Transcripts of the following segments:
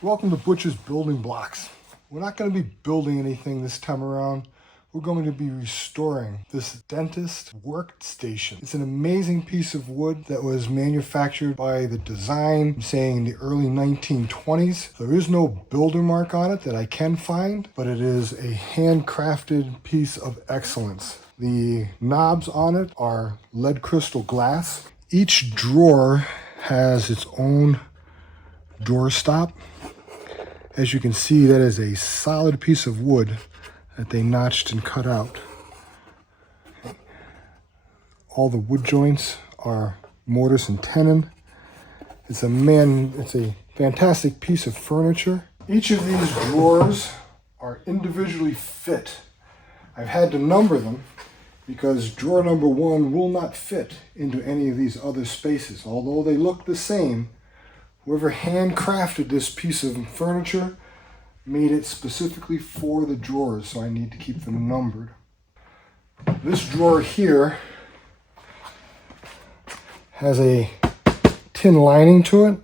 Welcome to Butcher's Building Blocks. We're not going to be building anything this time around. We're going to be restoring this dentist workstation. It's an amazing piece of wood that was manufactured by the design, saying in the early 1920s. There is no builder mark on it that I can find, but it is a handcrafted piece of excellence. The knobs on it are lead crystal glass. Each drawer has its own drawer stop. As you can see, that is a solid piece of wood that they notched and cut out. All the wood joints are mortise and tenon. It's a fantastic piece of furniture. Each of these drawers are individually fit. I've had to number them because drawer number 1 will not fit into any of these other spaces. Although they look the same, whoever handcrafted this piece of furniture made it specifically for the drawers, so I need to keep them numbered. This drawer here has a tin lining to it.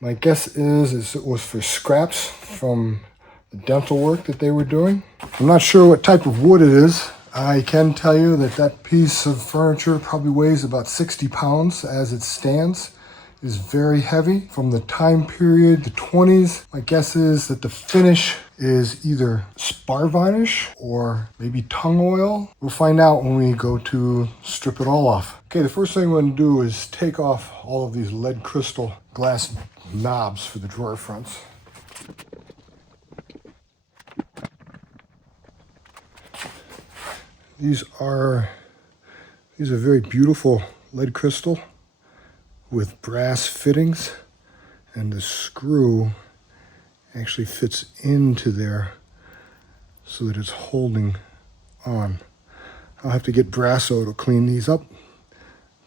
My guess is it was for scraps from the dental work that they were doing. I'm not sure what type of wood it is. I can tell you that that piece of furniture probably weighs about 60 pounds as it stands. Is very heavy. From the time period, the 20s, my guess is that the finish is either spar varnish or maybe tung oil. We'll find out when we go to strip it all off. Okay, the first thing we're going to do is take off all of these lead crystal glass knobs for the drawer fronts. These are very beautiful lead crystal with brass fittings, and the screw actually fits into there so that it's holding on. I'll have to get Brasso to clean these up,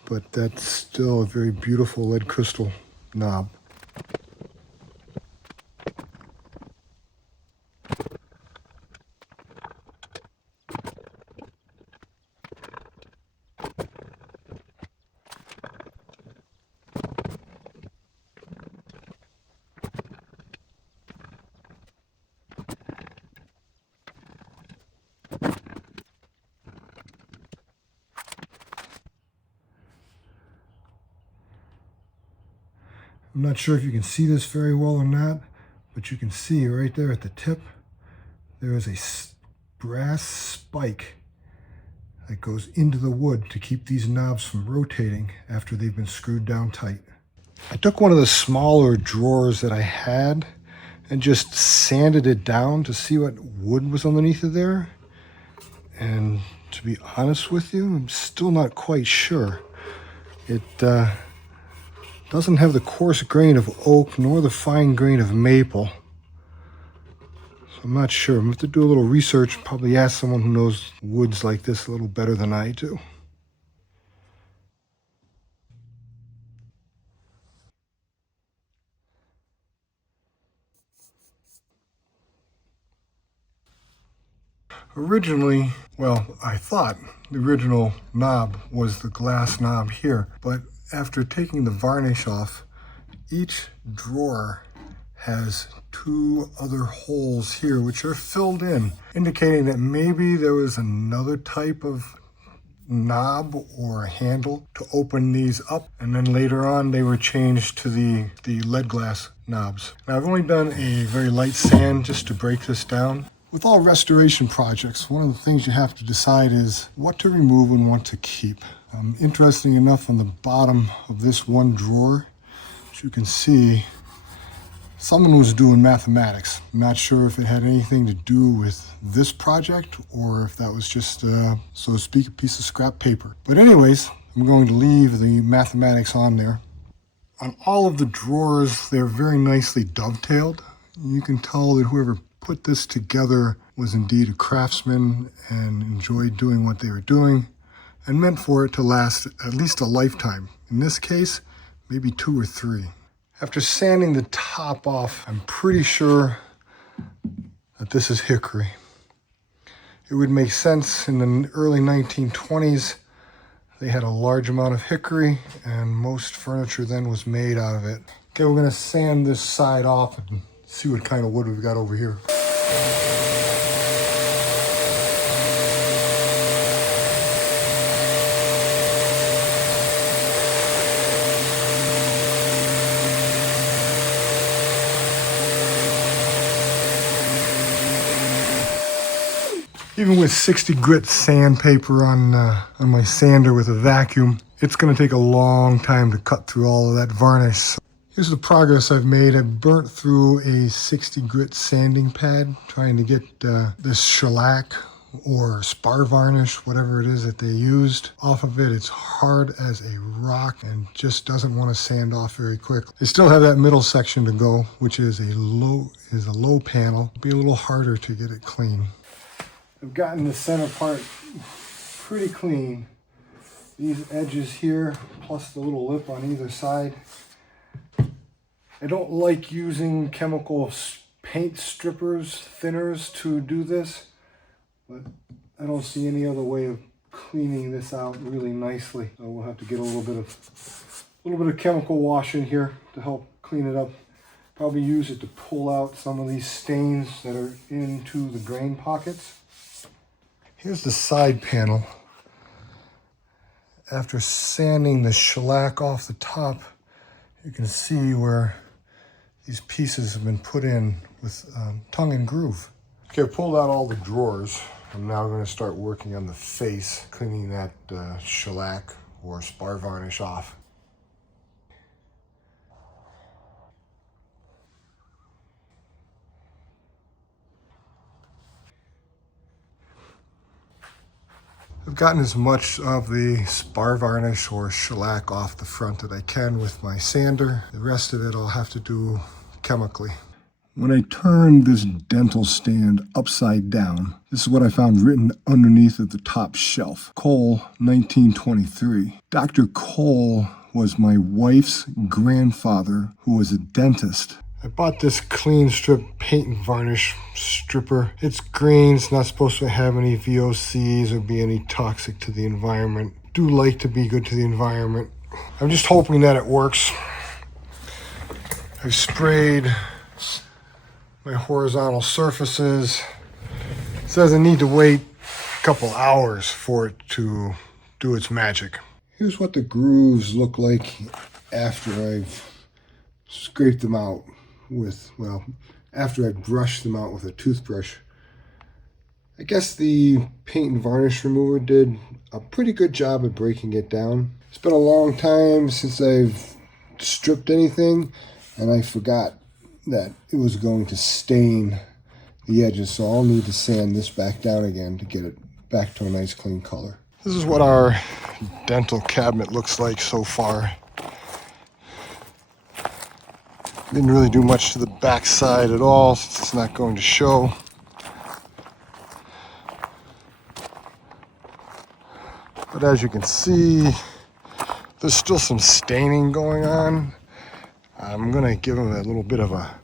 but that's still a very beautiful lead crystal knob. I'm not sure if you can see this very well or not, but you can see right there at the tip, there is a brass spike that goes into the wood to keep these knobs from rotating after they've been screwed down tight. I took one of the smaller drawers that I had and just sanded it down to see what wood was underneath of there. And to be honest with you, I'm still not quite sure. It doesn't have the coarse grain of oak nor the fine grain of maple. So I'm not sure. I'm going to have to do a little research, probably ask someone who knows woods like this a little better than I do. Originally, well, I thought the original knob was the glass knob here, but after taking the varnish off, each drawer has 2 other holes here which are filled in, indicating that maybe there was another type of knob or handle to open these up, and then later on they were changed to the lead glass knobs. Now I've only done a very light sand just to break this down. With all restoration projects, one of the things you have to decide is what to remove and what to keep. Interesting enough, on the bottom of this one drawer, as you can see, someone was doing mathematics. I'm not sure if it had anything to do with this project or if that was just, so to speak, a piece of scrap paper. But anyways, I'm going to leave the mathematics on there. On all of the drawers, they're very nicely dovetailed. You can tell that whoever put this together was indeed a craftsman and enjoyed doing what they were doing and meant for it to last at least a lifetime. In this case, maybe 2 or 3. After sanding the top off, I'm pretty sure that this is hickory. It would make sense in the early 1920s. They had a large amount of hickory and most furniture then was made out of it. Okay, we're gonna sand this side off and see what kind of wood we've got over here. Even with 60 grit sandpaper on my sander with a vacuum, it's gonna take a long time to cut through all of that varnish. Here's the progress I've made. I've burnt through a 60 grit sanding pad trying to get this shellac or spar varnish, whatever it is that they used, off of it. It's hard as a rock and just doesn't want to sand off very quickly. They still have that middle section to go, which is a low panel. It'll be a little harder to get it clean. I've gotten the center part pretty clean. These edges here, plus the little lip on either side. I don't like using chemical paint strippers, thinners to do this, but I don't see any other way of cleaning this out really nicely. So we'll have to get a little bit of chemical wash in here to help clean it up. Probably use it to pull out some of these stains that are into the grain pockets. Here's the side panel. After sanding the shellac off the top, you can see where these pieces have been put in with tongue and groove. Okay, I pulled out all the drawers. I'm now going to start working on the face, cleaning that shellac or spar varnish off. I've gotten as much of the spar varnish or shellac off the front that I can with my sander. The rest of it I'll have to do chemically. When I turned this dental stand upside down, this is what I found written underneath at the top shelf. Cole, 1923. Dr. Cole was my wife's grandfather, who was a dentist. I bought this clean strip paint and varnish stripper. It's green, it's not supposed to have any VOCs or be any toxic to the environment. Do like to be good to the environment. I'm just hoping that it works. I've sprayed my horizontal surfaces. It says I need to wait a couple hours for it to do its magic. Here's what the grooves look like after I've scraped them out with, well, after I brushed them out with a toothbrush. I guess the paint and varnish remover did a pretty good job at breaking it down. It's been a long time since I've stripped anything, and I forgot that it was going to stain the edges, so I'll need to sand this back down again to get it back to a nice clean color. This is what our dental cabinet looks like so far. Didn't really do much to the back side at all, since it's not going to show. But as you can see, there's still some staining going on. I'm gonna give them a little bit of a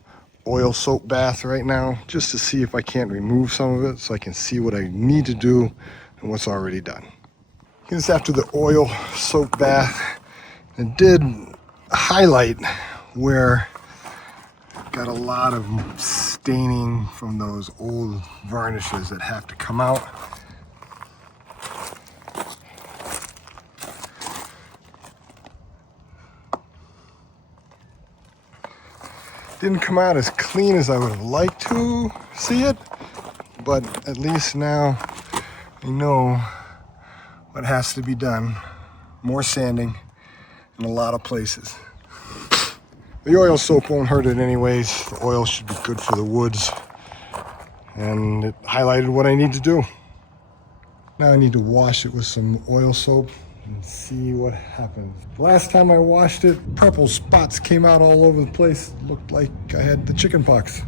oil soap bath right now, just to see if I can't remove some of it, so I can see what I need to do and what's already done. Just after the oil soap bath, it did highlight where got a lot of staining from those old varnishes that have to come out. Didn't come out as clean as I would have liked to see it, but at least now I know what has to be done. More sanding in a lot of places. The oil soap won't hurt it anyways. The oil should be good for the woods. And it highlighted what I need to do. Now I need to wash it with some oil soap and see what happens. Last time I washed it, purple spots came out all over the place. It looked like I had the chicken pox.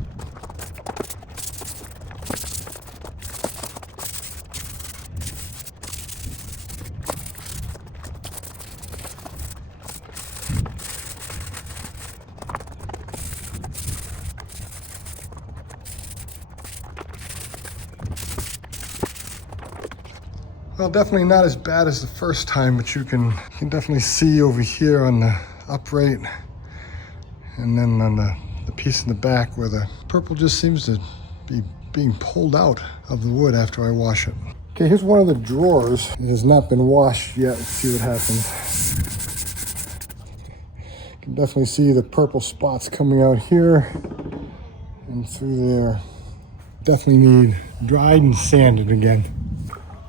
Well, definitely not as bad as the first time, but you can definitely see over here on the upright, and then on the piece in the back where the purple just seems to be being pulled out of the wood after I wash it. Okay, here's one of the drawers. It has not been washed yet. Let's see what happens. You can definitely see the purple spots coming out here and through there. Definitely need dried and sanded again.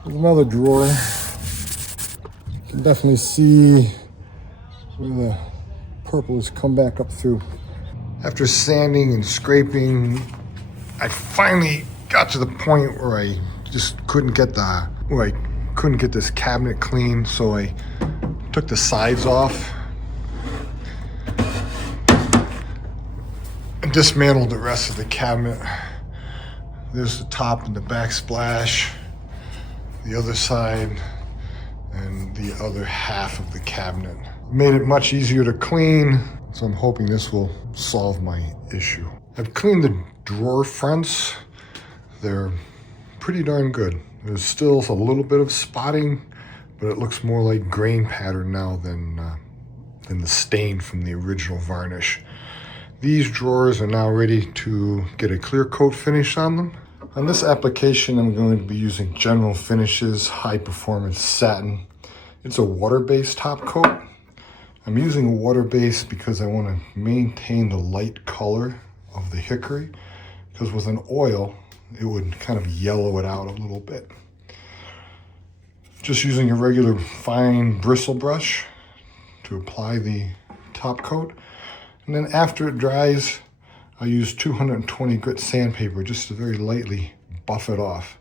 There's another drawer. You can definitely see where the purple has come back up through. After sanding and scraping, I finally got to the point where I just couldn't get this cabinet clean, so I took the sides off and dismantled the rest of the cabinet. There's the top and the backsplash, the other side, and the other half of the cabinet. Made it much easier to clean, so I'm hoping this will solve my issue. I've cleaned the drawer fronts. They're pretty darn good. There's still a little bit of spotting, but it looks more like grain pattern now than the stain from the original varnish. These drawers are now ready to get a clear coat finish on them. On this application, I'm going to be using General Finishes High Performance Satin. It's a water-based top coat. I'm using a water base because I want to maintain the light color of the hickory, because with an oil, it would kind of yellow it out a little bit. Just using a regular fine bristle brush to apply the top coat. And then after it dries, I use 220 grit sandpaper just to very lightly buff it off.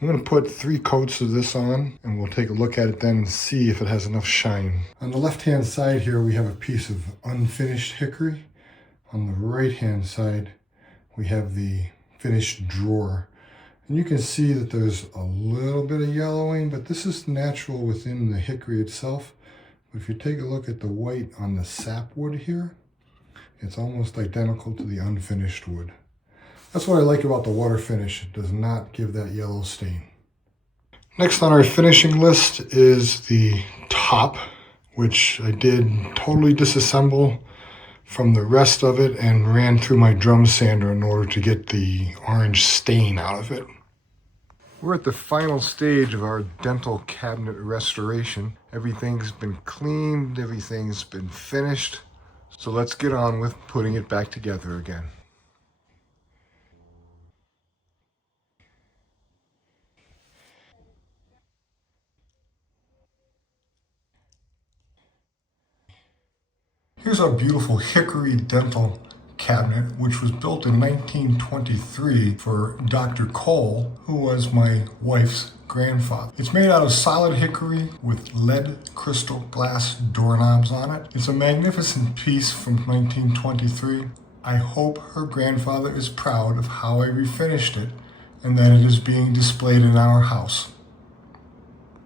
I'm going to put 3 coats of this on, and we'll take a look at it then and see if it has enough shine. On the left-hand side here, we have a piece of unfinished hickory. On the right-hand side, we have the finished drawer. And you can see that there's a little bit of yellowing, but this is natural within the hickory itself. But if you take a look at the white on the sapwood here, it's almost identical to the unfinished wood. That's what I like about the water finish. It does not give that yellow stain. Next on our finishing list is the top, which I did totally disassemble from the rest of it and ran through my drum sander in order to get the orange stain out of it. We're at the final stage of our dental cabinet restoration. Everything's been cleaned, everything's been finished. So let's get on with putting it back together again. Here's our beautiful hickory dental cabinet, which was built in 1923 for Dr. Cole, who was my wife's grandfather. It's made out of solid hickory with lead crystal glass doorknobs on it. It's a magnificent piece from 1923. I hope her grandfather is proud of how I refinished it and that it is being displayed in our house.